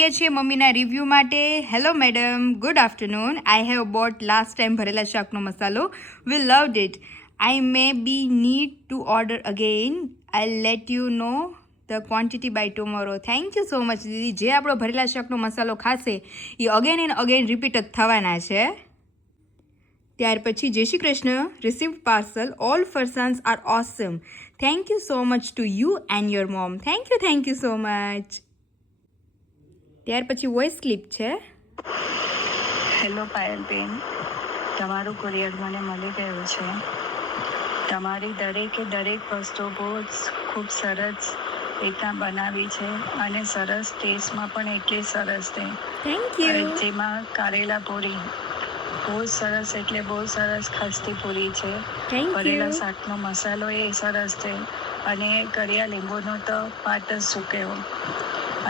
ગયા છીએ મમ્મીના રિવ્યૂ માટે. Hello madam, good afternoon. I have bought last time ભરેલા શાકનો મસાલો. We loved it. I may be need to order again. I let you know the quantity by tomorrow. Thank you so much દીદી. જે આપણો ભરેલા શાકનો મસાલો ખાશે એ અગેન એન્ડ અગેન રિપીટ જ થવાના છે. ત્યાર પછી Jai Shri Krishna. Received parcel. All ફરસાન્સ are awesome. Thank you so much to you and your mom. Thank you so much. ત્યાર પછી વોઇસ ક્લિપ છે. હેલો પાયલબેન, તમારું કુરિયર મને મળી ગયું છે. તમારી દરેક વસ્તુ બહુ જ ખૂબ સરસ રીતના બનાવી છે અને સરસ ટેસ્ટમાં પણ એટલી સરસ છે. Thank you. જેમાં કારેલા પૂરી બહુ સરસ, એટલે બહુ સરસ ખસ્તી પૂરી છે. થેન્ક ભરેલા યુ. શાકનો મસાલો એ સરસ છે અને કરિયા લીંબુનો તો પાટ જ શું કહેવો.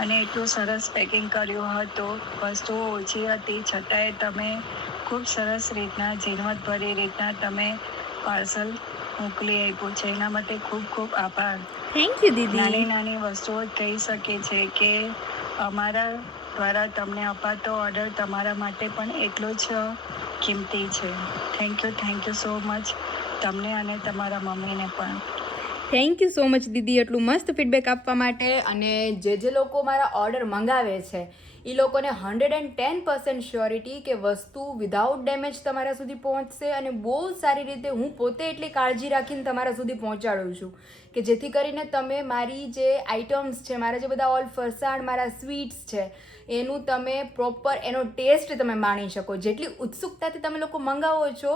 અને એટલું સરસ પેકિંગ કર્યું હતું. વસ્તુઓ ઓછી હતી છતાંય તમે ખૂબ સરસ રીતના ઝીણવટભરી રીતના તમે પાર્સલ મોકલી આપ્યું છે. એના માટે ખૂબ ખૂબ આભાર. થેન્ક યુ દીદી. નાની વસ્તુઓ જ કહી શકે છે કે અમારા દ્વારા તમને અપાતો ઓર્ડર તમારા માટે પણ એટલો જ કિંમતી છે. થેન્ક યુ સો મચ તમને અને તમારા મમ્મીને પણ. થેન્ક યુ સો મચ દીદી એટલું મસ્ત ફીડબેક આપવા માટે. અને જે લોકો મારા ઓર્ડર મંગાવે છે એ લોકોને 110% શ્યોરિટી કે વસ્તુ વિધાઉટ ડેમેજ તમારા સુધી પહોંચશે. અને બહુ સારી રીતે હું પોતે એટલી કાળજી રાખીને તમારા સુધી પહોંચાડું છું કે જેથી કરીને તમે મારી જે આઇટમ્સ છે, મારા જે બધા ઓલ ફરસાણ, મારા સ્વીટ્સ છે, એનું તમે પ્રોપર એનો ટેસ્ટ તમે માણી શકો. જેટલી ઉત્સુકતાથી તમે લોકો મંગાવો છો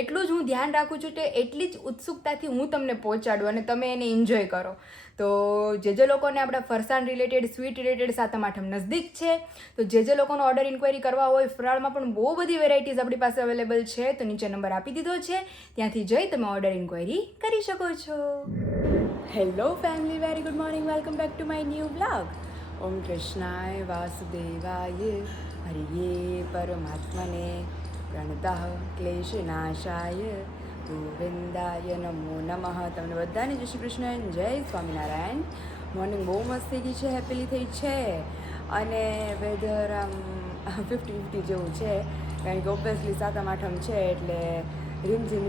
એટલું જ હું ધ્યાન રાખું છું કે એટલી જ ઉત્સુકતાથી હું તમને પહોંચાડું અને તમે એને એન્જોય કરો. તો જે લોકોને આપણા ફરસાણ related, sweet related Satam Atham નજદીક છે, તો જે લોકોનો ઓર્ડર ઇન્ક્વાયરી કરવા હોય, ફરાળમાં પણ બહુ બધી વેરાયટીઝ આપણી પાસે અવેલેબલ છે. તો નીચે નંબર આપી દીધો છે, ત્યાંથી જઈ તમે ઓર્ડર ઇન્ક્વાયરી કરી શકો છો. Hello family, very good morning. Welcome back to my new blog. ઓમ કૃષ્ણાય વાસુદેવાય હરિયે પરમાત્મને પ્રણતઃ ક્લેશનાશાય ગોવિંદાય નમો નમઃ. તમને બધાને જય શ્રી કૃષ્ણ, જય સ્વામિનારાયણ. મોર્નિંગ બહુ મસ્ત થઈ ગઈ છે, હેપીલી થઈ છે અને વેધર આમ 50-50 જેવું છે. કારણ કે ઓબ્વિયસલી સાતમ આઠમ છે એટલે રીમઝીમ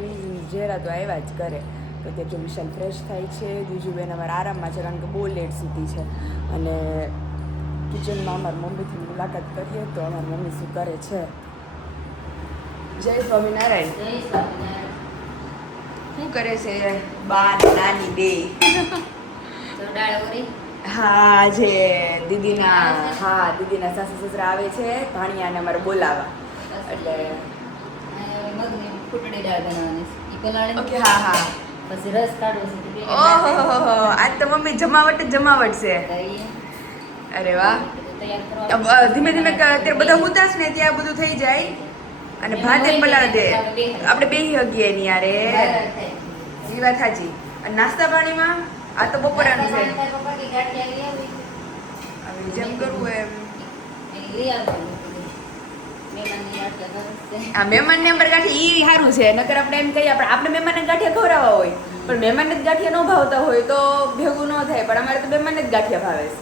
ઝેરા તો આવ્યા જ કરે. તો તે વિશાલ ફ્રેશ થાય છે. બીજું બેન અમારા આરામમાં છે કારણ કે બહુ લેટ સુધી છે. અને કિચનમાં અમારી મમ્મીથી મુલાકાત કરીએ તો અમારી મમ્મી શું કરે છે. જય સ્વામિનારાયણ. જય સ્વામિનારાયણ. શું કરે છે બા નાની બે? ચોડાળ ઓરી. હા, જે દીદીના સાસુ સસરા આવે છે ભાણિયાને અમારે બોલાવા એટલે મગની ફૂટડી દાળ બનાવવાની છે. ઈ પલાળે. ઓકે. હા. પછી રસ કાઢવો છે. ઓહો, આજ તો મમ્મી જમાવટ જ જમાવટ છે. અરે વાહ. ધીમે ધીમે અત્યારે બધા ઉદાસ ને ત્યાં બધું થઈ જાય અને ભાતે પલાળી દે. આપણે બેહી હગીએ ની યારે. એ વાત સાચી. અને નાસ્તા પાણીમાં આ તો બપોરાનું છે. હવે જેમ કરવું એમ. આ મહેમાનને નંબર ગાંઠી ઈ સારું છે. નકર આપણે એમ કહીએ આપણે મહેમાનને ગાંઠિયા ખવડાવવા હોય પણ મહેમાનને જ ગાંઠિયા ન ભાવતા હોય તો ભેગું ન થાય. પણ અમારે તો મહેમાનને જ ગાંઠિયા ભાવે છે.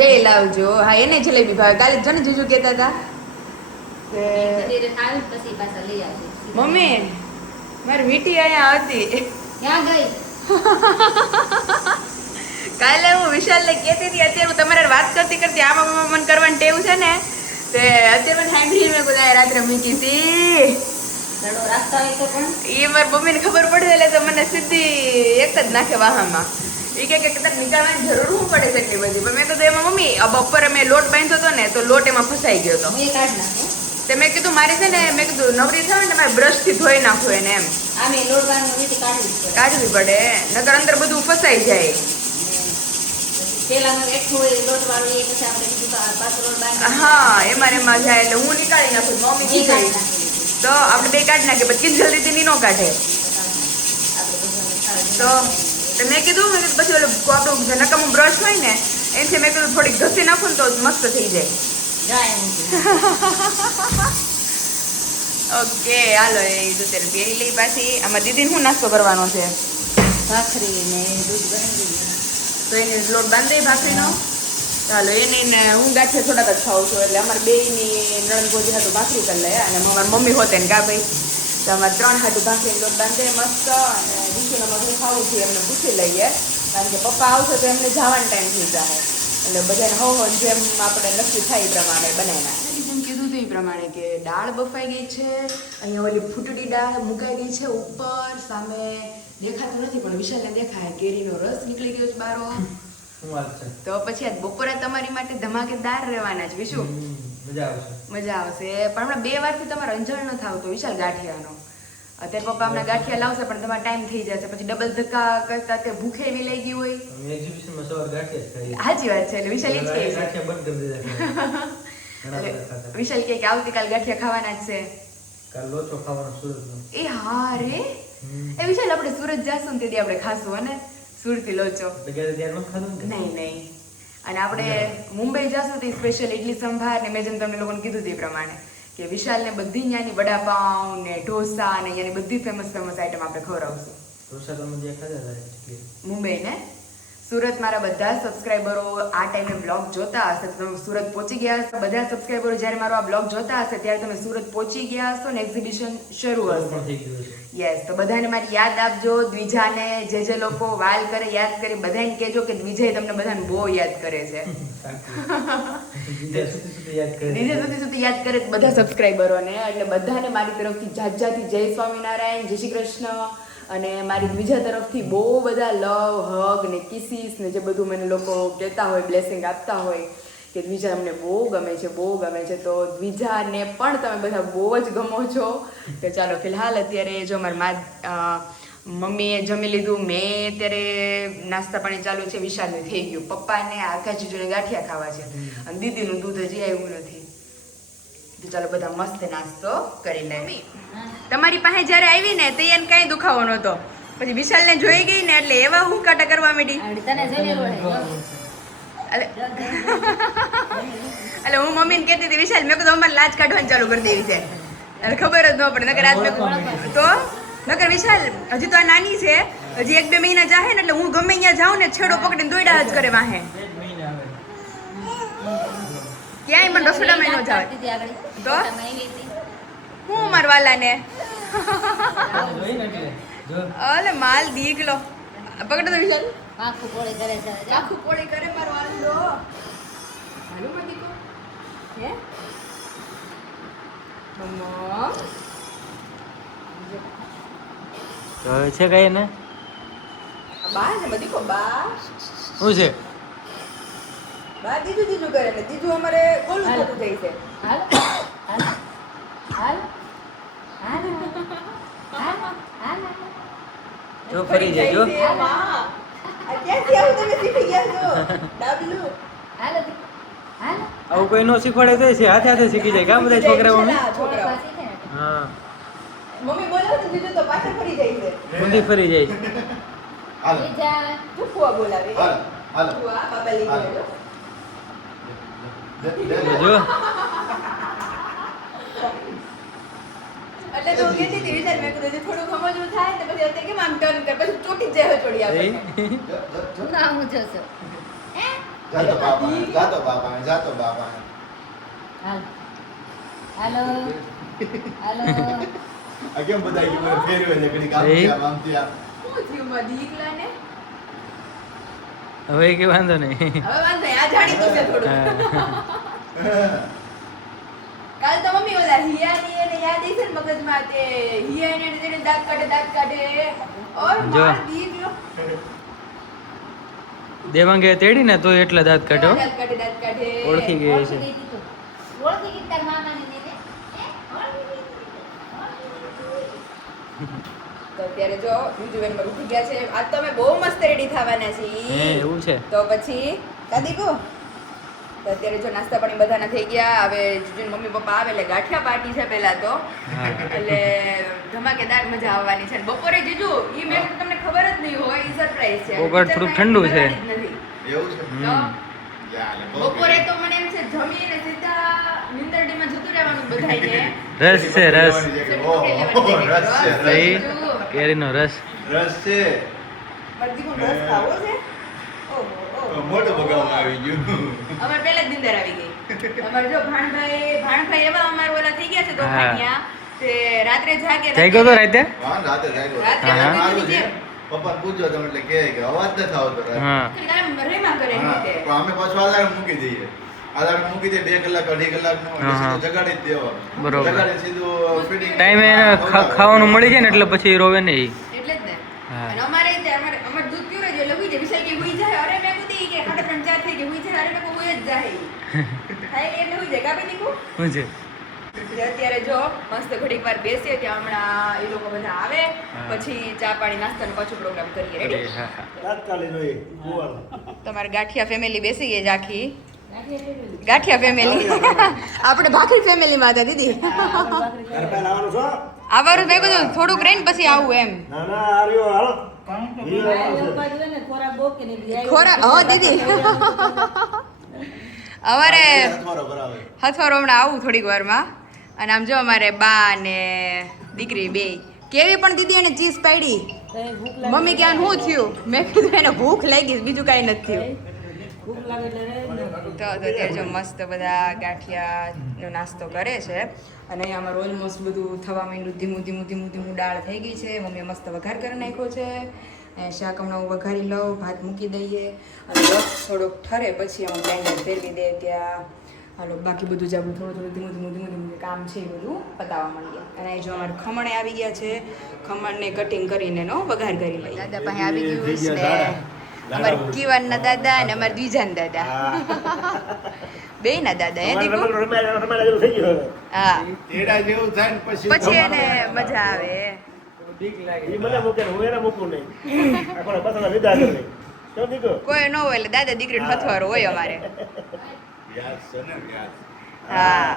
બે લાવજો. હા, એને જલેબી ભાવે. કાલે જને જીજુ કહેતા હતા મમ્મી મારી વીટી અહીંયા હતી. ક્યાં ગઈ? કાલે હું વિશાલને કહેતી હતી, અત્યારે હું તમારે વાત કરતી આમાં મન કરવાનું ટેવ છે ને તે અત્યારે મને સાંભળી મેં બધા રાત્રે મૂકી હતી. દડો રાખતા હોય તો પણ એ મારી મમ્મીને ખબર પડે એટલે તો મને સીધી એક જ નાખે વાહામાં. એ કે તને નીકાળવાની જરૂર શું પડે છે એટલી બધી? પણ મેં કીધું એમાં મમ્મી બપોરે મેં લોટ બાંધ્યો હતો ને તો લોટ એમાં ફસાઈ ગયો હતો. હું એ કાઢ નાખું. તે મેં કીધું મારી છે ને મેં કીધું નવરી થાય ને મારે બ્રશથી ધોઈ નાખું એને એમ. આમે લોટવાનું વીટી કાઢવી પડે નકર અંદર બધું ફસાઈ જાય. પેલાનું એકઠું હોય લોટવાળું એ પછી આપણે બીજું પાછો લોટ બાંધી. હા, એમાં જાય એટલે હું નીકાળી નાખું. મમ્મી એ નીકળી કાઢી નાખી. તો આપણે બે કાઢી નાખીએ પછી જલ્દીથી ન કાઢે. તો મેં કીધું પછી ઓલું આપણું જે નકામું બ્રશ હોય ને એનાથી મેં કીધું થોડીક ઘસી નાખું ને તો મસ્ત થઈ જાય. ઓકે, હાલો એ અત્યારે બે લઈ પાછી. આમાં દીદીને શું નાસ્તો કરવાનો છે? ભાખરી ને દૂધ બનાવી. તો એને લોટ બાંધી ભાખરીનો. ચાલો એને ને હું ગાંઠિયા થોડાક જ ખાઉં છું એટલે અમારે બેયની નણંદ ભોજી હાટું ભાખરી કરી લે અને અમારી મમ્મી હોતે ને કા ભાઈ તો અમારે 3 હાટું ભાખરી લોટ બાંધે મસ્ત અને વિશુને હું ખાવું છું એમને પૂછી લઈએ કારણ કે પપ્પા આવશે તો એમને જવાનો ટાઈમ થઈ જાય એટલે બધાને હો જેમ આપણે નક્કી થાય એ પ્રમાણે બનાવી નાખે જેમ કીધું હતું એ પ્રમાણે કે દાળ બફાઈ ગઈ છે અહીંયા ઓલી ફૂટડી દાળ મુકાઈ ગઈ છે ઉપર સામે દેખાતું નથી પણ વિશાલને દેખાય કેરીનો રસ નીકળી ગયો છે બારો તો પછી આજ બપોરે તમારી માટે ધમાકેદાર રહેવાના છે વિશુ મજા આવશે પણ હમણાં 2 વારથી તમારે અંજળ ન થાવ તો વિશાલ ગાંઠિયાનો અત્યારે પપ્પા હમણાં ગાંઠિયા લાવશે પણ તમારો ટાઈમ થઈ જશે પછી ડબલ ધક્કા કરતા તે ભૂખે એવી લઈ ગઈ હોય સાચી વાત છે એટલે વિશાલ એ જ કહે છે વિશાલ કે આવતીકાલ ગાંઠિયા ખાવાના જ છે એ હા રે એ વિશાલ આપણે સુરત જાશું ને તેથી આપણે ખાશું અને સુરતી લોચો નહીં અને આપણે મુંબઈ જાશું તો સ્પેશિયલ ઇડલી સંભાર ને મેં જેમ તમને લોકોને કીધું તે પ્રમાણે કે વિશાલને બધી ત્યાંની વડાપાઉં ને ઢોસા ને ત્યાંની બધી ફેમસ આઈટમ આપણે ખવડાવશું મુંબઈ ને સુરત મારા બધા સબસ્ક્રાઈબરો આ ટાઈમે બ્લોગ જોતા હશે તો તમે સુરત પહોંચી ગયા હશો બધા સબસ્ક્રાઈબરો જ્યારે મારો આ બ્લોગ જોતા હશે ત્યારે તમે સુરત પહોંચી ગયા હશો ને એક્ઝિબિશન શરૂ હશે યસ તો બધાને મારી યાદ આપજો દ્વિજાને જે લોકો વાલ કરે યાદ કરી બધાને કહેજો કે દ્વિજાએ તમને બધાને બહુ યાદ કરે છે દ્વિજા સુધી યાદ કરે બધા સબસ્ક્રાઈબરોને એટલે બધાને મારી તરફથી જાતથી જય સ્વામિનારાયણ જય શ્રી કૃષ્ણ અને મારી દ્વિજા તરફથી બહુ બધા લવ હગ ને કિસીસ ને જે બધું મને લોકો કહેતા હોય બ્લેસિંગ આપતા હોય કે દ્વિજા અમને બહુ ગમે છે તો દ્વિજાને પણ તમે બધા બહુ જ ગમો છો તો ચાલો ફિલહાલ અત્યારે જો મારા મમ્મીએ જમી લીધું મેં અત્યારે નાસ્તા પાણી ચાલુ છે વિશાલનું થઈ ગયું પપ્પાને આકાશજીને ગાંઠિયા ખાવા છે અને દીદીનું દૂધ હજી આવ્યું નથી તો ચાલો બધા મસ્ત નાસ્તો કરી લઈએ તમારી પાસે જ્યારે આવી ને તો એને કઈ દુખાવો નહોતો પછી વિશાલને જોઈ ગઈ ને એટલે એવા હુંકાટા કરવા માંડી એટલે હું મમ્મીને કહેતી હતી વિશાલ મેં કીધું અમારે લાજ કાઢવાની ચાલુ કરી દેવી છે એટલે ખબર જ ન પડે નકર આજ તો નકર વિશાલ હજી તો આ નાની છે હજી 1-2 મહિના જાહે ને એટલે હું ગમે ત્યાં જાઉં ને છેડો પકડીને દોડ્યા જ કરે વાહે ક્યાંય મને રસોડામાં ન જાવ તો હું મારવાલાને અલે માલ દીકલો પકડો તો વિશાલ આખું પોળી કરે મારવાલો હાલો મત દીકો હે મમ્મા તો છે કઈ ને બા ને મત દીકો બા શું છે બા દીધું કરે ને દીધું અમારે ગોલું થતું જાય છે હાલ જો ફરી જાય જો ક્યાંથી આવું તમે શીખી ગયા છો ડાબલું આવું કોઈ નો શીખવાડે તો છે હાથે શીખી જાય કા બધા છોકરાઓ હા મમ્મી બોલાવો તો દીધું તો પાછળ ફરી જાય છે ઊંધી ફરી જાય છે ફુવા બોલાવે ફુવા બાબા લઈ ગયો જો એટલે તો કહેતી હતી વિચાર મેં કીધું થોડું સમજવું થાય તો પછી અત્યારે કેમ આમ ટર્ન કર પછી ચોટી જ જાય છોડી આપણે જાતો બાપા હાલો આ કેમ બધા મને ફેરવે છે ઘડી કામ આમથી આ શું થયું માં દીકલાને હવે કે વાંધો નહીં હવે વાંધો નહીં આ જાણી તો છે થોડું કાલ તો મમ્મી ઓલા હિયાની એને યાદ આવી છે ને મગજમાં તે હિયાને તેને દાંત કાઢે ઓર માર દીકલો દેવાંગે તેડી ને તો એટલા દાંત કાઢ્યો દાંત કાઢે ઓળખી ગઈ છે તાર મામાને ને તો અત્યારે જો બીજું બેન ઉઠી ગયા છે આજ તો અમે બહુ મસ્ત રેડી થવાના છીએ એવું છે તો પછી કાદીકો તો અત્યારે જો નાસ્તા પાણી બધાના થઈ ગયા હવે જીજુન મમ્મી પપ્પા આવે એટલે ગાંઠિયા પાર્ટી છે પહેલા તો એટલે ધમાકેદાર મજા આવવાની છે બપોરે જીજુ ઈ મેં તમને ખબર જ નહીં હોય ઈ સરપ્રાઈઝ છે બપોર થોડું ઠંડુ છે એવું છે બપોરે તો મને એમ છે જમીને સીધા નિંદરડીમાં જતું રહેવાનું બધાયને રસ છે રસ સહી કેરીનો રસ રસ છે મરજી કો રસ ખાવો છે ઓહો મોટું બગાવમાં આવી ગયું. અમારે પહેલા જ નિંદર આવી ગઈ. અમારે જો ભાણભાઈ એવા અમારે ઓલા થઈ ગયા છે તો ભાણિયા તે રાત્રે જાગે જાગ્યો તો રાતે હા, રાતે જાગ્યો. રાત્રે હા. સારું છે. પપ્પાને પૂછ્યો તમે એટલે કહે કે અવાજ નથી આવતો રાતે. હા રેમા કરે હા, રીતે પણ અમે પાછું અલાર્મ મૂકી દઈએ. અલાર્મ મૂકી દઈએ 2 કલાક 2.5 કલાકનું એટલે હા. સીધું જગાડી જ દેવાનું. બરોબર. જગાડીને સીધું feeding ટાઈમે એને ખાવાનું મળી જાય ને એટલે પછી રોવે નહીં. એટલે જ ને હા. અને અમારે અમારે દૂધ પીવડે છે એટલે હુઈ જાય વિશાલ કે હુઈ જાય અરે મેં કીધી કે 3:30 થઈ ગઈ હુઈ જાય અરે મેં કહું હુઈ જ જાય થાય એટલે હુઈ જાય કાપી દીકું શું છે અત્યારે જો મસ્ત ઘડીક વાર બેસીએ ત્યાં હમણાં એ લોકો બધા આવે પછી ચા પાણી નાસ્તાનો પાછું પ્રોગ્રામ કરીએ રેડી હા હા તાત્કાલિક હોય કુવાલ તમારે ગાંઠિયા ફેમિલી બેસી ગઈ છે આખી ગાંઠિયા ફેમિલી આપણે ભાખરી ફેમિલીમાં હતા દીદી ઘર પહેલા આવવાનું છો આવવાનું મેં કીધું થોડુંક રહીને પછી આવું એમ ના ના આર્યો હાલો ખોરાક હા દીદી અમારે હથવારો ભરાવે. હથવારો હમણાં આવું થોડીક વારમાં અને આમ જો અમારે બા ને દીકરી બે કેવી પણ દીદી એને ચીઝ પાડી મમ્મી ક્યાં શું થયું મેં કીધું એને ભૂખ લાગી બીજું કાંઈ નથી થયું તો અત્યારે જો મસ્ત બધા ગાંઠિયાનો નાસ્તો કરે છે અને અહીંયા અમારું ઓલમોસ્ટ બધું થવા માંડ્યું ધીમું ધીમું ધીમું ધીમું દાળ થઈ ગઈ છે મમ્મીએ મસ્ત વઘાર કરી નાખ્યો છે શાક હમણાં હું વઘારી લઉં ભાત મૂકી દઈએ અને બસ થોડોક ઠરે પછી અમે બ્લેન્ડર ફેરવી દઈએ ત્યાં હાલો બાકી બધું જ આપણું થોડું થોડું ધીમું ધીમું ધીમું ધીમું કામ છે એ બધું પતાવવા માંડીએ અને અહીં જો અમારે ખમણે આવી ગયા છે ખમણને કટિંગ કરીને એનો વઘાર કરી લઈએ દાદા પાસે આવી ગયું છે અમારે કિવાનના દાદા અને અમારા દ્વિજાન દાદા બે ના દાદા એ દીકુ થઈ ગયો હા તેડા જેવું થાય ને પછી એને મજા આવે એ મને મૂકે હું એને મૂકું નહીં આપણે બસ વિદા કરી કેમ દીકો કોઈ ન હોય એટલે દાદા દીકરીનો હથવારો હોય અમારે વ્યાજ છે ને વ્યાજ. હા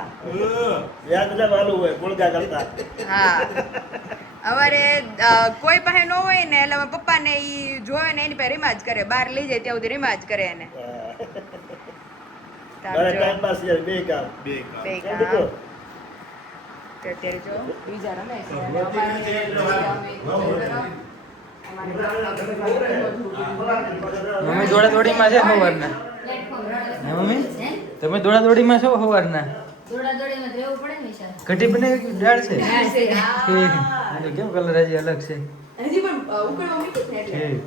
યાદ એટલે વાલું હોય ગુણગા કરતા હા અમારે કોઈ પાસે ન હોય ને એટલે અમારા પપ્પાને ઈ જોવે ને એની પાસે રિમાજ કરે બહાર લઈ જાય ત્યાં સુધી રિમાજ કરે એને મારે ટાઈમ પાસ છે બે કામ બે કામ. બે કેમ કામ. દીકો તો અત્યારે જો બીજા રમે છે અને અમારે મમ્મી દોડાદોડીમાં છે સવારના હે મમ્મી તમે દોડાદોડીમાં છો સવારના દોડાદોડીમાં રહેવું પડે ને વિશાલ. કઢી બનાવી દાળ છે હા, છે. ઠીક. અને કેમ કલર હજી અલગ છે હજી પણ ઉકળવા મૂકી છે એટલે ઠીક.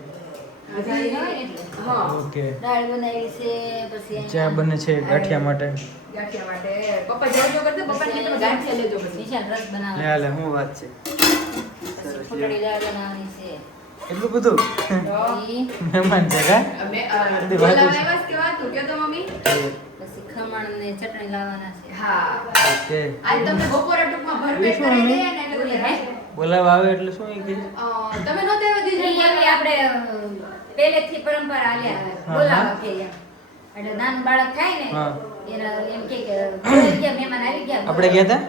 મજા આવી હોય એટલે. હા ઓકે દાળ બનાવી છે પછી ચા બને છે ગાંઠિયા માટે ગાંઠિયા માટે પપ્પા જોજો કરતો પપ્પાને કીધું તમે ગાંઠિયા લેજો પછી વિશાલ રસ લે બનાવવાનો હાલે શું વાત છે પછી ફૂટડી દાળ બનાવવાની છે એટલું બધું પછી મહેમાન છે કા અમે બધી વાતો છે. બોલાવા આવ્યા છે કે વાતું કયો તો મમ્મી પછી ખમણ ને ચટણી લાવવાના છે હા ઓકે આજ તમને બપોરે ટૂંકમાં ભરપેટ કરી દઈએ ને એટલે બધું હે બોલાવા આવે એટલે શું એ કે તમે નહોતા આવ્યા દીદી એવી આપણે પહેલેથી પરંપરા હાલ્યા આવે. હા, બોલાવા હા. કે એમ. એટલે નાનું બાળક થાય ને હા. એના એમ કે આવી ગયા મહેમાન આવી ગયા આપણે ગયા હતા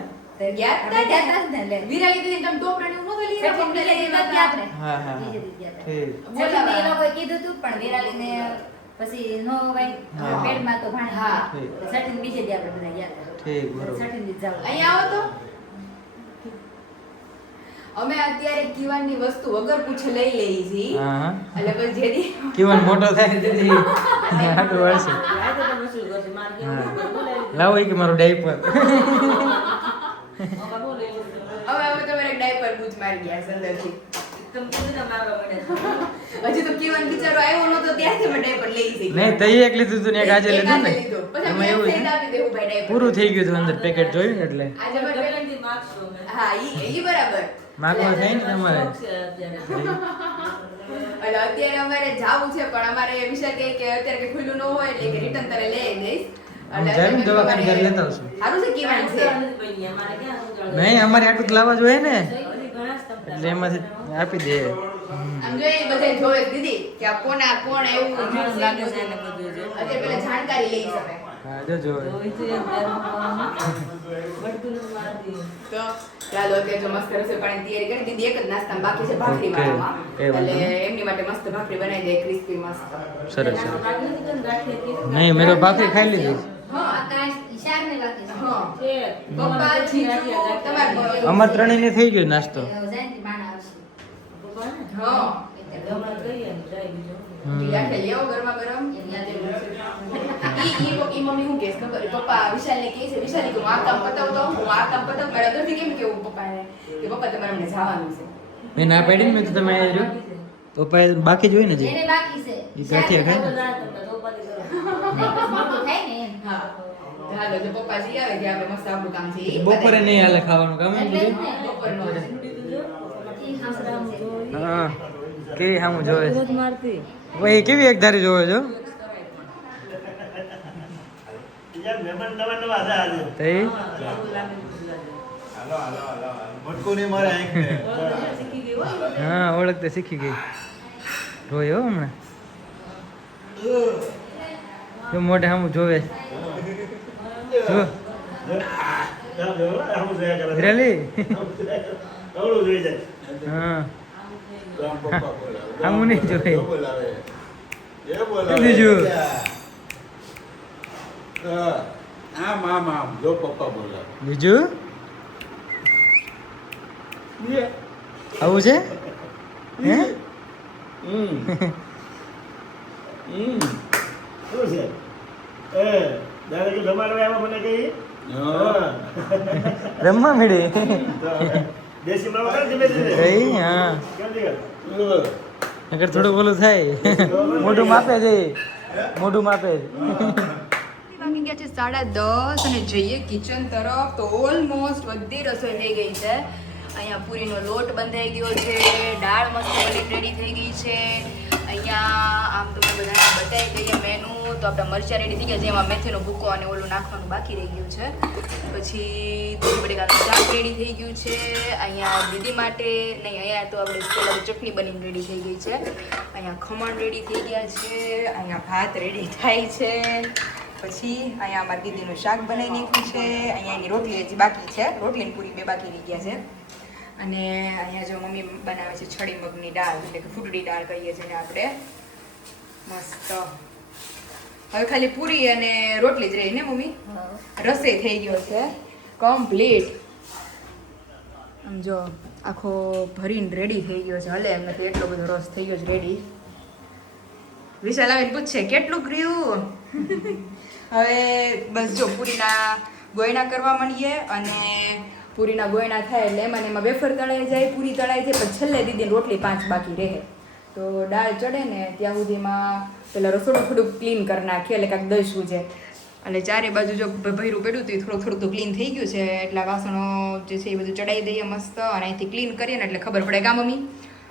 ગયા આપણે ગયા તા જ ને એટલે. વિરાલી દીદી તમે ટોપરાને એવું નહોતું લીધા છઠ્ઠી પપ્પાને બીજે લઈ દિવસ ગયા ગયા આપણે. હા હા બીજે દિવસ ગયા તા. ઠીક છઠ્ઠી એ લોકોએ કીધું તું પણ વિરાલીને પછી નો હોય હા. પેટમાં તો ભાણે હા. છઠ્ઠી બીજે દી આપણે બધા ગયા તા. ઠીક બરોબર છઠ્ઠી દી જાવ અહીંયા આવો તો અમે અત્યારે કિવાનની વસ્તુ વગર પૂછે લઈ લઈ છી હા હા એટલે પછી જેદી કેવન મોટો થાય દીદી આટલું વળશે હા લાવો એ કે મારું ડાયપર હવે તમારે ડાયપર બૂચ મારી ગયા છે અંદરથી હજી તો કિવાન બિચારો આવ્યો નતો ત્યારથી મેં ડાયપર લઈ જઈ નહીં તઈ એક લીધું હતું ને એક આજે લીધું ને પછી એમાં એવું છે આપી દેવું ભાઈ ડાયપર પૂરું થઈ ગયું હતું અંદર પેકેટ જોયું ને એટલે આજે અમારે હા ઈ બરાબર માગવા થાય ને તમારે એટલે અત્યારે અમારે જાવું છે પણ અમારે વિચાર કે અત્યારે કે ખુલ્લું ન હોય એટલે કે રિટર્ન તારે લઈ દઈશ આમ જાય ને દવાખાને ઘરે લેતા આવશું સારું છે કિવાન છે નહીં અમારે આટલું જ લાવવા જોઈએ ને એટલે એમાંથી આપી દે આમ જો એ બધે જોવે દીદી કે આ કોણ એવું જ્યુસ લાગ્યું છે અત્યારે પેલા જાણકારી લઈ શકે હા જો જો તો ચાલો અત્યારે જો મસ્ત રસોઈ પાણી તૈયારી કરી દીદી એક જ નાસ્તામાં બાકી છે ભાખરી ઓકે. વાળામાં એ વાંધો એટલે એમની માટે મસ્ત ભાખરી બનાવી દે ક્રિસ્પી મસ્ત સરસ સરસ નહીં મેં તો ભાખરી ખાઈ લીધી હા આકાશ ઈશારને બાકી છે. હા પપ્પા જીજુ તમારે અમાર ત્રણેયને થઈ ગયો નાસ્તો જયંતિ બાણા આવશે. હા એટલે ગમે હમ. રાખે લેવો ગરમા ગરમ એમ યાદ ઈ મમ્મી શું કહેશે ખબર પપ્પા વિશાલને કહે છે વિશાલી કે હું આ કામ પતાવતો હું આ કામ પતાવ મારા ઘરથી કેમ કેવું પપ્પાને કે પપ્પા તમારે મને જવાનું છે મેં ના પાડી ને મેં તો તમે આવ્યા રહ્યો તો પપ્પાએ બાકી જ હોય ને જે એને બાકી છે ઈ ગાંઠિયા ખાય ને થાય ને એમ. હા હાલો જો પપ્પા જઈ આવે કે આપણે મસ્ત આપણું કામ છે ઈ બપોરે નહીં હાલે ખાવાનું કામ એમ એટલે જ બધું ને. બપોરનો છે. ઈ હાંસરામ છે. હા કેવી સામું જોવે છે ભાઈ કેવી એક ધારી જોવે છો બીજા મહેમાન નવા હતા આજે. તો એ ભટકો નહીં મારે આંખને. હા ઓળખતે શીખી ગઈ રોયો હમણાં જો મોઢે સામું જોવે છે. જો આમ જો, આમ જોયા કરે. વિરાલી અવળું જોઈ જાય. હા રામ પપ્પા બોલાવે. સામું નહીં જોવે એ બોલાવે. એ બોલાવે. બીજું. આમ આમ આમ જો પપ્પા બોલાવે. બીજું આવું છે હે શું છે દાદા કે જમાડવા આવ્યા મને કહી હા. રમવા મળે દેશી માવો કરે ધીમે ધીમે. કઈ હા કેમ દીકરા? અગર થોડું બોલું થાય મોઢું માપે છે મોઢું માપે છે વાગી ગયા છે 10:30 અને જઈએ કિચન તરફ તો ઓલમોસ્ટ બધી રસોઈ થઈ ગઈ છે અહીંયા પૂરીનો લોટ બંધાઈ ગયો છે દાળ મસ્ત બની રેડી થઈ ગઈ છે અહીંયા આમ તો મેં બધાને બતાવી દઈએ મેનુ તો આપણા મરચાં રેડી થઈ ગયા છે એમાં મેથીનો ભૂકો અને ઓલું નાખવાનું બાકી રહી ગયું છે પછી દૂધી બટેકાનું શાક રેડી થઈ ગયું છે અહીંયા દીદી માટે નહીં અહીંયા તો આપણે પેલા ચટણી બનીને રેડી થઈ ગઈ છે અહીંયા ખમણ રેડી થઈ ગયા છે અહીંયા ભાત રેડી થાય છે પછી અહીંયા અમારી દીદીનું શાક બનાવી નાખ્યું છે અહીંયા એની રોટલી હજી બાકી છે રોટલી ને પૂરી બે બાકી રહી ગયા છે અને અહીંયા જો મમ્મી બનાવે છે છડી મગની દાળ એટલે કે ફૂટડી દાળ કહીએ છીએ ને આપણે મસ્ત હવે ખાલી પૂરી અને રોટલી જ રહી ને મમ્મી હા. રસોઈ થઈ ગયો છે કમ્પ્લીટ આમ જો આખો ભરીને રેડી થઈ ગયો છે હલે એમ નથી એટલો બધો રસ થઈ ગયો છે રેડી વિશાલ આવીને પૂછશે કેટલું કર્યું હવે બસ જો પૂરીના ગોયણા કરવા માંડીએ અને પૂરીના ગોયણા થાય એટલે એમાં વેફર તળાઈ જાય પૂરી તળાઈ જાય પછી છેલ્લે દીદી રોટલી 5 બાકી રહે તો દાળ ચડે ને ત્યાં સુધીમાં પેલા રસોડું થોડુંક ક્લીન કરી નાખીએ એટલે કાંઈક દઈશું છે એટલે ચારે બાજુ જો ભર્યું પડ્યું હતું થોડુંક થોડુંક તો ક્લીન થઈ ગયું છે એટલા વાસણો જે છે એ બધું ચડાવી દઈએ મસ્ત અને અહીંથી ક્લીન કરીએ ને એટલે ખબર પડે કા મમ્મી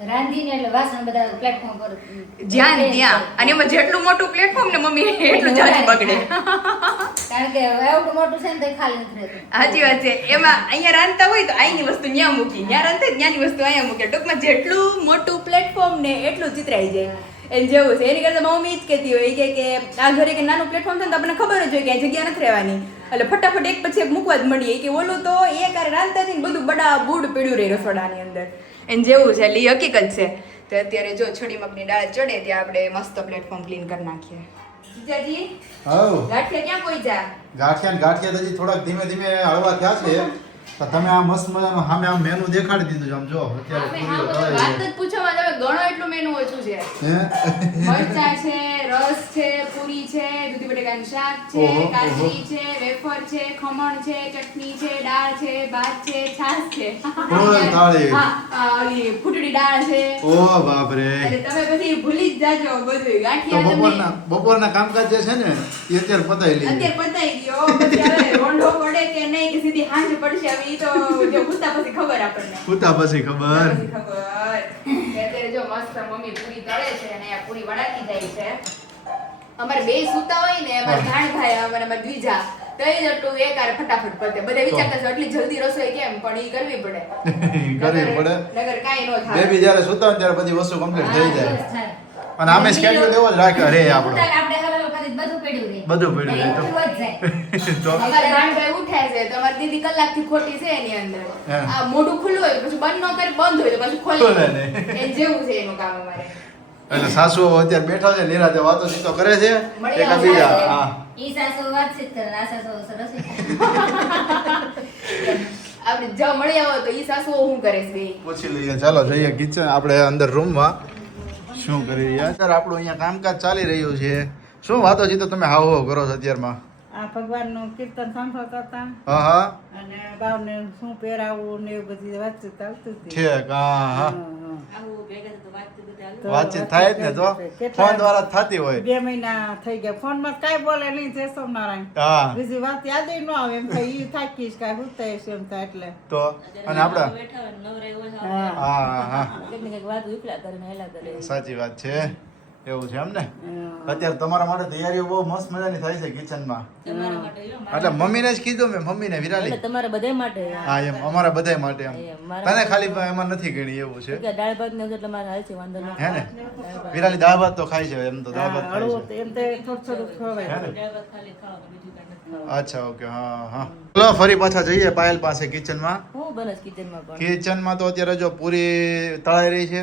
રાંધીને એટલે વાસણ બધા પ્લેટફોર્મ પર જ્યાં ને ત્યાં અને એમાં જેટલું મોટું પ્લેટફોર્મ ને મમ્મી એટલું જાજુ બગડે કારણ કે એવું મોટું છે ને તો એ ખાલી નથી રહેતું. સાચી વાત છે એમાં અહીંયા રાંધતા હોય તો અહીંની વસ્તુ ત્યાં મૂકી ત્યાં રાંધતા હોય ત્યાંની વસ્તુ અહીંયા મૂકે ટૂંકમાં જેટલું મોટું પ્લેટફોર્મ ને એટલું ચિતરાઈ જાય એને જેવું છે એની કરતા મમ્મી જ કહેતી હોય કે આ ઘરે કે નાનું પ્લેટફોર્મ છે ને તો આપણને ખબર જ હોય કે આ જગ્યા નથી રહેવાની એટલે ફટાફટ એક પછી એક મૂકવા જ મળીએ કે ઓલું તો એક આ રાંધતા હતી ને બધું બડા બૂડ પડ્યું રહે રસોડાની અંદર એને જેવું છે એટલે એ હકીકત છે તો અત્યારે જો છડી મગની દાળ ચડે ત્યાં આપણે મસ્ત પ્લેટફોર્મ ક્લીન કરી નાખીએ જીજાજી હાઉ. ગાંઠિયા ક્યાં કોઈ જા ગાંઠિયા તો હજી થોડાક ધીમે ધીમે હળવા થયા છે પણ તમે આ મસ્ત મજાનું સામે આમ મેનુ દેખાડી દીધું છે આમ જો અત્યારે પૂરીઓ તળાઈ વાત છે. જ પૂછવા તમે ઘણો એટલું મેનુ ઓછું છે હે? મરચા છે રસ છે પૂરી છે દૂધી બટેકાનું શાક છે ઓહો, કાચરી છે વેફર છે ખમણ છે ચટણી છે દાળ છે ભાત છે છાશ છે ઓય તાળી. હા ઓલી ફૂટડી દાળ છે ઓ બાપ રે એટલે તમે પછી ભૂલી જ જાજો બધું તો ગાંઠિયા તમે બપોરના કામકાજ જે છે ને એ અત્યારે પતાવી લઈએ અત્યારે પતાઈ ગયો પછી હવે રોંઢો પડે કે નહીં કે સીધી હાંજ પડશે હવે ઈ તો જો પૂછતા પછી ખબર આપણને ઉતા પછી ખબર પછી ખબર કે અત્યારે જો મસ્ત મમ્મી પૂરી તળે છે અને આ પૂરી વડાતી જાય છે અમારે બે સુતા હોય ને અમારે ભાણભાઈ અમારે અમારે દ્વિજા તો એ જ એટલું એકારે ફટાફટ પતે બધા વિચારતા છે એટલી જલ્દી રસોઈ કેમ પણ ઈ કરવી પડે કરવી પડે નગર કાંઈ નો થાય બેબી જ્યારે સુતા હોય ત્યારે બધી વસ્તુ કમ્પ્લીટ થઈ જાય બસ થાય. અને આમે સ્કેડ્યુલ એવો જ રાખ્યો રે આપણો આપણે હલલ કરી બધું પડ્યું રહે. બધું પડ્યું રહે. એટલે ઉઠવું જ જાય. તો અમારે ભાણભાઈ ઉઠે છે તો અમારી દીદી કલાકથી ખોટી છે એની અંદર હા. આ મોઢું ખુલ્લું હોય પછી બંધ ન કરે બંધ હોય તો પછી ખોલી ખોલે દે. નહીં. એ જેવું છે એનું કામ અમારે એટલે સાસુઓ અત્યારે બેઠા છે નિરાતે વાતો ચીતો કરે છે મળી એક આવે બીજા છે. હા ઈ સાસુ વાતચીત કરે ને આ સાસુ સરસ આપણે જો મળી આવો તો ઈ સાસુઓ શું કરે છે બે પૂછી લઈએ ચાલો જઈએ કિચન આપણે અંદર રૂમમાં શું કરી રહ્યા અત્યારે આપણું અહીંયા કામકાજ ચાલી રહ્યું છે શું વાતો છે તો તમે હાવ હાવ કરો છો અત્યારમાં? આ ભગવાનનું કીર્તન સાંભળતા હતા હા હા અને બાવને શું પહેરાવવું ને એવું બધી વાતચીત ચાલતી હતી. ઠીક હા હા આવું ભેગા તો વાતચીત બધા હાલુ. તો વાતચીત થાય જ ને તો કેટલા- ફોન દ્વારા જ થતી હોય 2 મહિના થઈ ગયા ફોનમાં કાંઈ બોલે નહીં છે સોમનારાયણ. હા બીજી વાત યાદ ન આવે એમ થાય ઈ થાકીશ કાંઈ હુતાય છે એમ થાય એટલે તો અને આપડા બેઠા હોય ને નવરા હોય ને હા. હા હા કંઈક ને કંઈક વાત ઉપલા કરે ને હેલા કરે. સાચી વાત છે એવું છે એમ ને અત્યારે તમારા માટે તૈયારીઓ બહુ મસ્ત મજાની થાય છે કિચનમાં તમારા માટે જો, મારા એટલે મમ્મીને જ કીધું મેં મમ્મીને વિરાલી એટલે તમારા બધા માટે હા એમ અમારા બધાય માટે એમ મારા તને ખાલી એમાં નથી ગણી એવું છે કે દાળ ભાત ને એવું એટલે મારે હાલ છે વાંધો નહીં. હે ને વિરાલી દાળ ભાત તો ખાય છે એમ તો દાળ ભાત ખાય હળવું છે તો એમ તો થોડું થોડું ખવાય. હે ને દાળ ભાત ખાલી ખાવાનું બીજું કાંઈ નથી ખાવાનું. અચ્છા ઓકે હા હા ચલો ફરી પાછા જઈએ પાયલ પાસે કિચનમાં હું બનસ કિચનમાં પણ કિચનમાં તો અત્યારે જો પૂરી તળાઈ રહી છે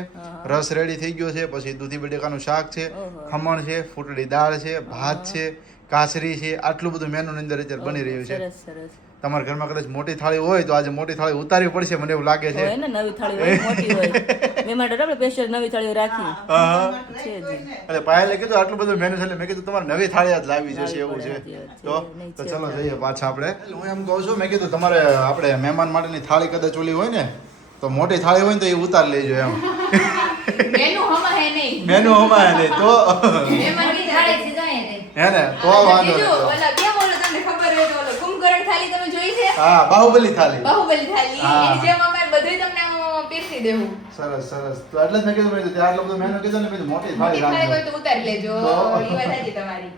રસ રેડી થઈ ગયો છે પછી દૂધી બટેકાનું શાક છે ઓહો. ખમણ છે ફૂટડી દાળ છે ભાત છે કાસરી છે આટલું બધું મેનુ ની અંદર અત્યારે બની રહ્યું છે સરસ સરસ તમારા ઘરમાં કદાચ મોટી થાળી હોય તો આજે મોટી થાળી ઉતારવી પડશે મને એવું લાગે છે હોય ને નવી થાળી હોય મોટી હોય મેં માટે આપણે સ્પેશિયલ નવી થાળીઓ રાખી હા. છે જ. એટલે પાયલે કીધું આટલું બધું મેનુ છે એટલે મેં કીધું તમારે નવી થાળી જ લાવવી જશે એવું છે સાચી વાત છે. તો નહીં તો છે ચલો જઈએ પાછા આપણે હું એમ કહું છું મેં કીધું તમારે આપણે મહેમાન માટેની થાળી કદાચ ઓલી હોય ને તો મોટી થાળી હોય ને તો એ ઉતાર લેજો એમ મેનુ હમા હે નહીં મેનુ અમારે નહીં તો મહેમાનની થાળી થાળી જાય ને. હે ને તો વાંધો બીજું નહીં ઓલા કેમ ઓલું તમને ખબર હોય તો ઓલું કુંભકરણ થાળી તમે જોઈ છે હા બાહુબલી થાળી બાહુબલી થાળી હા. એની જેમ અમારે બધુંય તમને આમ પીરસી દેવું સરસ સરસ તો એટલે જ મેં કીધું મેં કીધું આટલું બધું મેનુ કીધું ને મેં કીધું મોટી મોટી થાળી થાળી હોય રાખજો તો ઉતારી લેજો તો? ઈ વાત સાચી તમારી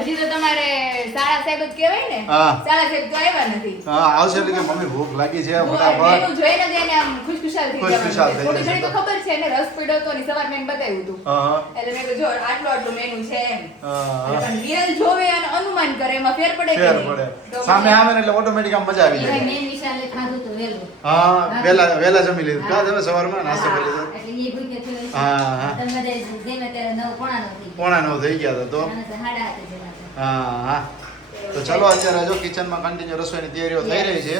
હજી તો તમારે સાળા સાહેબ જ કહેવાય ને હા. સાળા સાહેબ તો આવ્યા નથી હા આવશે એટલે કે મમ્મી ભૂખ લાગી છે મેનુ ફટાફટ જોઈને જ એને આમ ખુશખુશાલ થઈ ખુશખુશાલ જવાનું થઈ છે. થોડી જશે. ઘણી તો ખબર છે એને રસ પડ્યો હતો ને સવાર મેં બતાવ્યું હતું હા એટલે મેં કીધું જો આટલું મેનુ છે એમ હા પણ રિયલ જોવે અને અનુમાન કરે એમાં ફેર પડે કે ફેર નહીં? પડે તો સામે મને- આવે ને એટલે ઓટોમેટિક આમ મજા આવી એ ભાઈ જાય મેન વિશાલે ખાધું તો વહેલું. હા વેલા વેલા જમી લીધું કા તમે સવારમાં નાસ્તો કરી લીધો એટલે એ ભૂખ્યા થયું. હા હા તમે બધા જેમ અત્યારે 9:15 થઈ ગયા. પોણા 9 થઈ ગયા હતા તો અને તો 8:30 જેવા છે. હા હા તો ચલો અત્યારે જો કિચનમાં કન્ટિન્યુ રસોઈની તૈયારીઓ થઈ રહી છે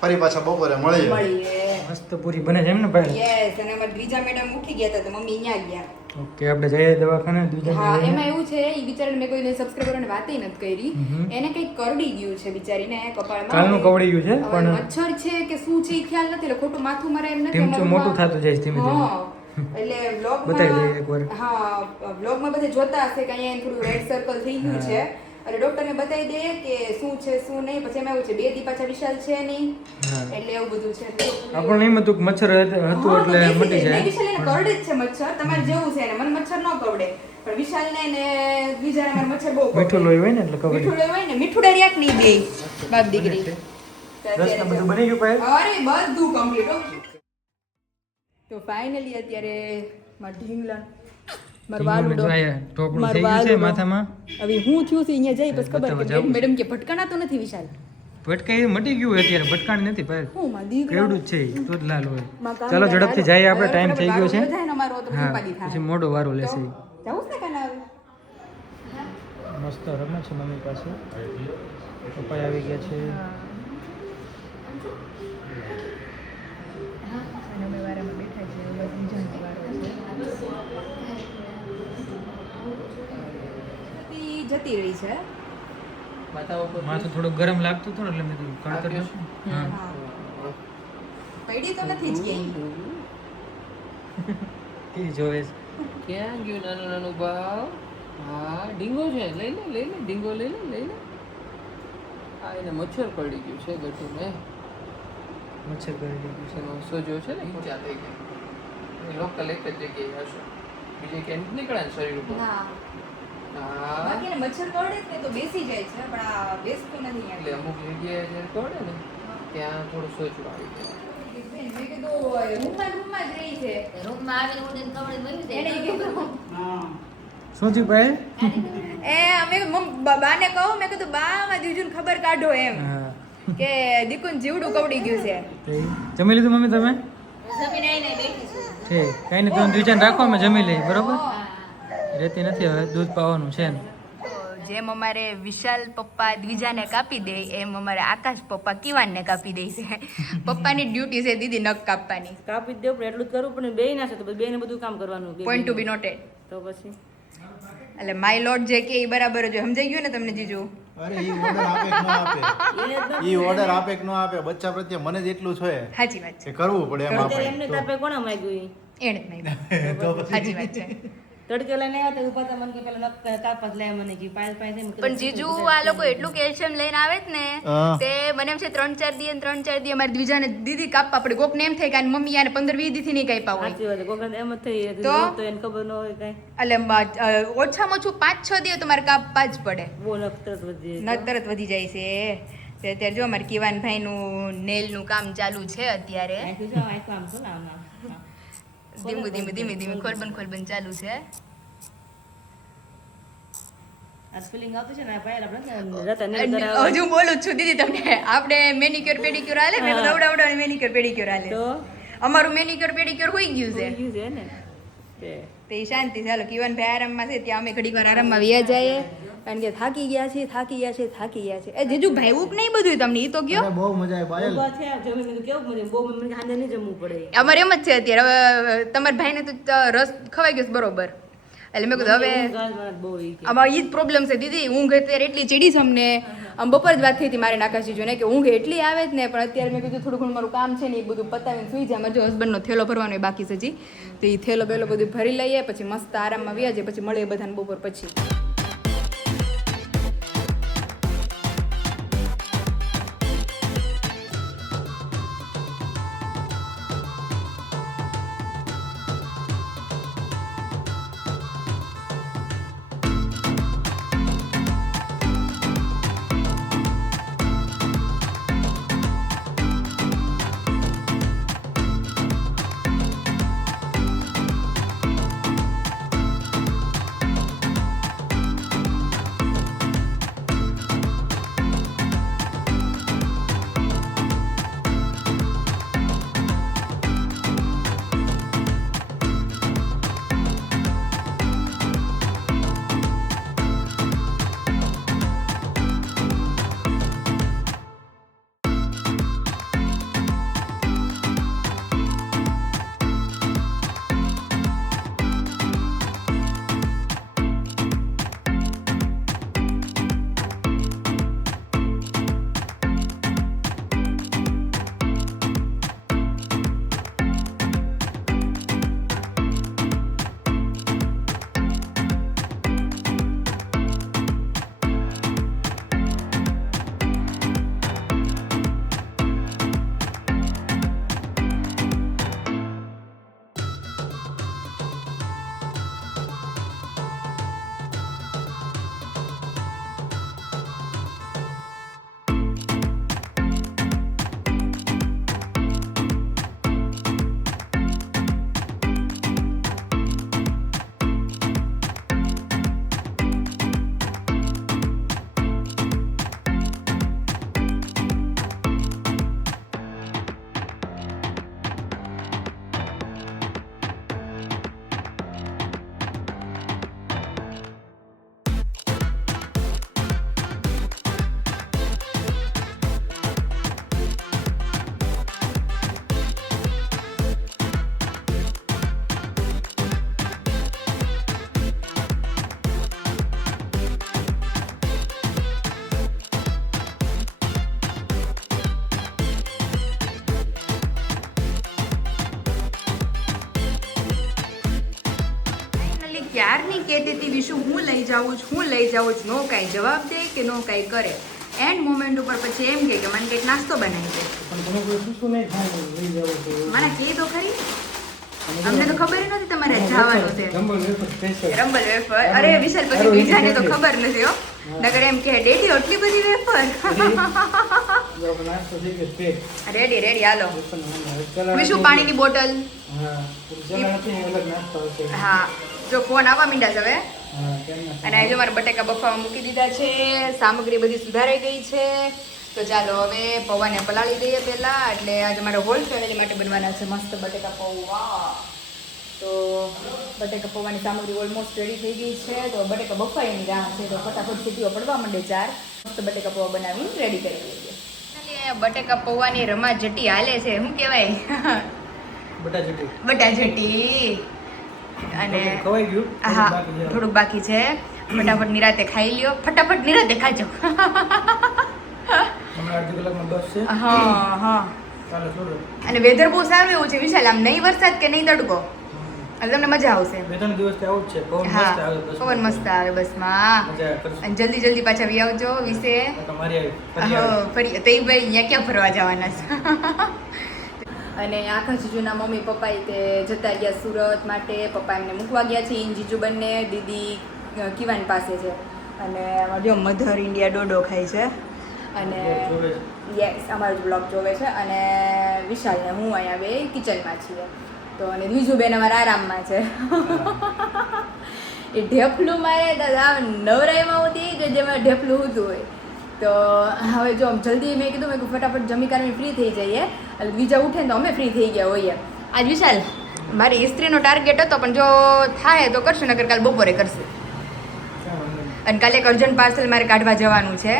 ફરી પાછા બપોરે મળીએ મળીએ મસ્ત પૂરી બને છે એમ ને ભાઈ યસ અને અમારા દ્વિજા મેડમ ઉઠી ગયા હતા તો મમ્મી અહીંયા ગયા ઓકે આપણે જઈએ દવાખાને બીજા હા એમાં એવું છે ઈ બિચારાને મેં કોઈ સબસ્ક્રાઇબરોને વાતય નથી કરી એને કંઈક કરડી ગયું છે બિચારીને કપાળમાં કાલનું કવડી ગયું છે હવે પણ મચ્છર છે કે શું છે ઈ ખ્યાલ નથી એટલે ખોટું માથું મારે એમ નથી ટીમચું અમારું મોટું થતું જાય છે ધીમે ધીમે. હા. એટલે બતાવી દઈએ એકવાર. વ્લોગમાં હા વ્લોગમાં બધે જોતા હશે કે અહીંયા થોડું રેડ સર્કલ થઈ ગયું છે એટલે ડોક્ટરને બતાવી દે કે શું છે શું નહીં પછી એમાં એવું છે 2 દી પાછા વિશાલ છે નહીં હા. એટલે એવું બધું છે એટલે આપણને એમ હતું કે મચ્છર હતું એટલે મટી જાય વિશાલ એને કરડે જ છે મચ્છર તમારે જેવું છે ને મને મચ્છર ન કરડે પણ વિશાલ ને બીજાને મારે મચ્છર બહુ કરડે. મીઠું લોહી હોય ને એટલે કવડી મીઠું લોહી હોય ને મીઠું ડરિયાક નહીં બે બાપ દીકરી રસ ને બધું બની ગયું પાયલ? અરે બધું કમ્પ્લીટ તો ફાઇનલી અત્યારે માર ઢીંગલા માર વાલુડો જો આયા ટોપલું માર થઈ ગયું છે વાલુડો. માથામાં હવે હું થયું છે અહીંયા જઈ પછી ખબર બતાવવા કે જાવું છે. મેડમ કે ભટકાણા તો નથી વિશાલ ભટકાઈ મટી ગયું અત્યારે ભટકાણી નથી પાયલ હું માં દીકરા કેવડું જ છે ઈ, તો જ લાલ હોય માં કામ ચાલો કરે, ઝડપથી હાલો. જઈએ આપણે હવે ટાઈમ થઈ ગયો છે વાળું જાય ને અમારો તો પછી હા ઉપાધિ થાય. પછી મોડો વારો લેશે ઈ. જાવું છે ને કાના હવે? મસ્ત રમે છે મમ્મી પાસે પપ્પા આવી ગયા છે અને અમે વારામાં બેઠા છીએ બસ ઊંઝાનો વારો છે ઈ જતી રહી છે માથું થોડું ગરમ લાગતું હતું ને એટલે મેં કીધું કળતર નથી. હા હા. પૈડી તો નથી જ ક્યાંય. એ જોવે છે. ક્યાં ગયું નાનું નાનું બાવ હા ડીંગો છે લઈ લે ડીંગો લઈ લે આ એને મચ્છર પડી ગયું છે ગટુને મચ્છર કરી દીધું છે એનો સોજો છે ને ઊંચા થઈ ગયા એ લોકલ એક જ જગ્યાએ હશે બીજે ક્યાંય નથી નીકળ્યા ને શરીર ઉપર ના હા બાકી એને મચ્છર કરડે જ ને તો બેસી જાય છે પણ આ બેસતું નથી એટલે અહીંયા. અમુક જગ્યાએ જે તોડે ને ત્યાં થોડું સોજો આવી જાય મેં કીધું રૂમમાં જ રહી છે રૂમમાં આવીને ઉડીને કવડી મરી જાય. એને ઈ કીધું હા શું થયું પાયલ? એ અમે બાને કહું મેં કીધું બા માં દીજુને ખબર કાઢો એમ હા કે દીકુન જીવડું કવડી ગયું છે તો ઈ. જમી લીધું મમ્મી તમે જમીને આવીને બેઠી છું. ઠીક કઈ નહીં તમે દ્વિચાન રાખો અમે જમી લઈએ બરોબર રહેતી નથી હવે દૂધ પાવાનું છે ને જેમ અમારે વિશાલ પપ્પા દ્વિજાને કાપી દે એમ અમારે આકાશ પપ્પા કિવાનને કાપી દે છે પપ્પાની ડ્યુટી છે દીદી નખ કાપવાની કાપી જ દેવું પણ એટલું જ કરવું પણ બે ના છે તો બે ને બધું કામ કરવાનું પોઈન્ટ ટુ બી નોટેડ તો પછી એટલે માય લોટ જે કે એ બરાબર જ હોય. સમજાઈ ગયું ને તમને જીજુ? અરે ઈ ઓર્ડર આપે કે ન આપે ઈ ઓર્ડર આપે કે ન આપે બચ્ચા પ્રત્યે મને જ એટલું છે સાચી વાત છે. કે કરવું પડે એમ અત્યારે એમને આપણે તાપે કોણ માંગ્યું એને જ નહીં. સાચી વાત છે. તડકે લઈને આવ્યા તો ઉભા મને કે પેલા તાપસ લે મને કી પાય પાય પણ જીજુ આ લોકો એટલું કેલ્શિયમ લઈને આવે જ ને તે મને એમ છે 3-4 દી અને 3-4 દી અમારી બીજાને દીદી કાપવા પડે. કોક ને એમ થાય કે આની મમ્મી આને 15-20 દી થી નહીં કાપ્યા હોય. સાચી વાત કોકને એમ જ થઈ તો? તો એને ખબર ન હોય કઈ એટલે ઓછામાં ઓછું 5-6 દી તમારે કાપવા જ પડે. બહુ નફતરત વધી ન તરત વધી જાય છે. તે અત્યારે જો અમારે કિવાનભાઈ નું નેલ નું કામ ચાલુ છે અત્યારે. આખું છે આખું આમ છો ને ધીમે ખોલબન ચાલુ છે. આ ફિલિંગ આવતું છે ને આ પાયર આપણે રતા હજુ બોલું જ છું દીદી તમને. આપણે મેનિક્યોર પેડિક્યોર હાલે ને દવડાવડાને મેનિક્યોર પેડિક્યોર હાલે. તો અમારું મેનિક્યોર પેડિક્યોર હોઈ ગયું છે. ગયું છે ને તે શાંતિ. ચાલો કિવાનભાઈ આરામમાં છે ત્યાં અમે ઘડીક વાર આરામમાં વ્યા જઈએ કારણ કે થાકી ગયા છે. એ જીજુ ભાઈવું કે નહીં બધું તમને ઈ તો ગયો. અરે બહુ મજા આવી પાયલ ઉભા છે જમી લીધું કેવું મજા બહુ મને હાંજે નહીં જમવું પડે અમારે એમ જ છે અત્યારે. હવે તમારા ભાઈને તો રસ ખવાઈ ગયો છે બરોબર. એટલે મેં કીધું હવે ગાલ મારા બહુ ઈ કે આમાં ઈ જ પ્રોબ્લેમ છે દીદી. ઊંઘ અત્યારે એટલી ચીડી છે અમને. આમ બપોર જ વાત થઈ હતી મારે નાકાશી જો ને કે ઊંઘ એટલી આવે જ ને પણ અત્યારે મેં કીધું થોડું ઘણું મારું કામ છે ને એ બધું પતાવીને સુઈ જાય. મારે જો હસબન્ડનો થેલો ભરવાનો એ બાકી છે હજી. તો એ થેલો બેલો બધું ભરી લઈએ પછી મસ્ત આરામમાં વ્યા જાય પછી મળીએ બધાને બપોર પછી. ક્યારની કહેતી હતી વિશુ હું લઈ જાઉં છું નો કાંઈ જવાબ દે કે નો કાંઈ કરે. એન્ડ મોમેન્ટ ઉપર પછી એમ કે મને કંઈક નાસ્તો બનાવી દે. મને કહે તો ખરી. અમને તો ખબર નહોતી તમારે જવાનું છે રંબલ વેફર. અરે વિશાલ પછી બીજાને તો ખબર નથી હો. નગર એમ કે ડેડી આટલી બધી વેફર. રેડી હાલો. વિશુ પાણીની બોટલ. હા જો ફોન આવવા માંડ્યા છે હવે. અને આજે મારા બટેકા બફાવા મૂકી દીધા છે. સામગ્રી બધી સુધારાઈ ગઈ છે. તો ચાલો હવે પૌવાને પલાળી દઈએ પહેલા. એટલે આજે મારે હોલ ફેમિલી માટે બનવાના છે મસ્ત બટેકા પૌવા. તો બટેકા પૌવાની સામગ્રી ઓલમોસ્ટ રેડી થઈ ગઈ છે. તો બટેકા બફાઈની રાહ છે તો ફટાફટ સીટીઓ પડવા માંડે 4. મસ્ત બટેકા પૌવા બનાવીને રેડી કરી દઈએ. એટલે બટેકા પૌવાની રમાજટી હાલે છે. શું કહેવાય? બટાજટી. અને ખવાઈ ગયું હા થોડુંક બાકી છે. ફટાફટ નિરાતે ખાઈ લ્યો, ફટાફટ નિરાતે ખાજો. હમણાં અડધી કલાકમાં બસ છે. હા હા. ચાલો છોડો. અને વેધર બહુ સારું એવું છે વિશાલ, આમ નહીં વરસાદ કે નહીં તડકો, એટલે તમને મજા આવશે. 2-3 દિવસથી આવું જ છે. પવન મસ્ત હા આવે બસ. પવન મસ્ત આવે બસમાં. મજા કરશું. અને જલ્દી જલ્દી પાછા વી આવજો વિશે. તમારી આવી ફરી હા, આવે. ફરી તો ભાઈ અહીંયા ક્યાં ફરવા જવાના છે. અને આખા જીજુના મમ્મી પપ્પા તે જતા ગયા સુરત માટે. પપ્પા એમને મૂકવા ગયા છે. જીજુ બંને, દીદી કિવાન પાસે છે. અને અમારો જો મધર ઇન્ડિયા ડોડો ખાય છે. અને જોવે છે. યસ અમારો જ બ્લોગ જોવે છે. અને વિશાલ ને હું અહીંયા બે કિચનમાં છીએ. તો અને બીજું અમારા આરામમાં છે. એ ઢેફલું મારે નવરાઈમાં હોતી કે જેમાં ઢેફલું હોતું હોય. તો હવે જો જલ્દી મેં કીધું ફટાફટ જમી કાઢીને ફ્રી થઈ જઈએ, એટલે બીજા ઉઠે ને તો અમે ફ્રી થઈ ગયા હોઈએ. આજ વિશાલ મારી ઇસ્ત્રીનો ટાર્ગેટ હતો, પણ જો થાય તો કરશું, નકર કાલ બપોરે કરશું. અને કાલે એક અર્જન્ટ પાર્સલ મારે કાઢવા જવાનું છે,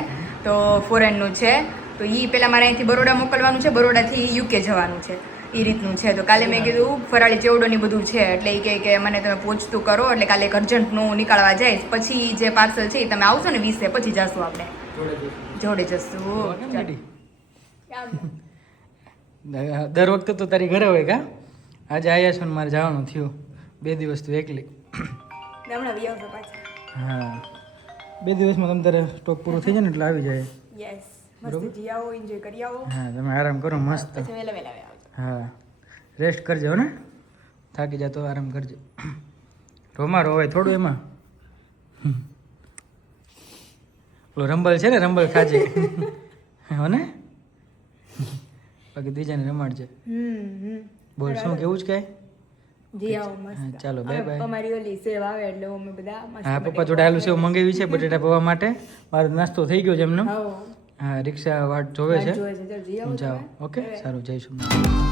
તો ફોરેનનું છે. તો એ પહેલાં મારે અહીંથી બરોડા મોકલવાનું છે, બરોડાથી યુકે જવાનું છે, એ રીતનું છે. તો કાલે મેં કીધું ફરાળી ચેવડોની બધું છે, એટલે એ કહે કે મને તમે પહોંચતું કરો, એટલે કાલે એક અર્જન્ટનું નીકાળવા જઈશ. પછી જે પાર્સલ છે એ તમે આવશો ને 20 પછી જશું આપણે જોડે જશું. દર વખતે તો તારી ઘરે હોય કા? આજે આવ્યા છો ને મારે જવાનું થયું. 2 દિવસ તું એકલી. હમણાં વી આવશો પાછા. હા 2 દિવસમાં તમે તારે સ્ટોક પૂરો થઈ જાય ને એટલે આવી જાય. યસ મસ્ત જી આવો, એન્જોય કરી આવો, હા તમે આરામ કરો મસ્ત. પછી વહેલા વહેલા આવજો. હા રેસ્ટ કરજો ને, થાકી જાય તો આરામ કરજો. રોમા રોવાય થોડું એમાં. પેલો રંબલ છે ને, રંબલ ખાજે હો ને, બાકી બીજાને રમાડજે. બોલ શું કેવું છે કાંઈ? જી આવો મસ્ત. હા, ચાલો બાય બાય. અમારી ઓલી સેવ આવે એટલે અમે બધા મસ્ત. હા પપ્પા જોડે આલુ સેવ મંગાવી છે બટેટા પૌવા માટે. મારો નાસ્તો થઈ ગયો છે એમનો. આવો હા રિક્ષા વાટ જોવે છે. જોઈએ છે, જી આવો જાઓ તમે. ઓકે સારું જઈશું.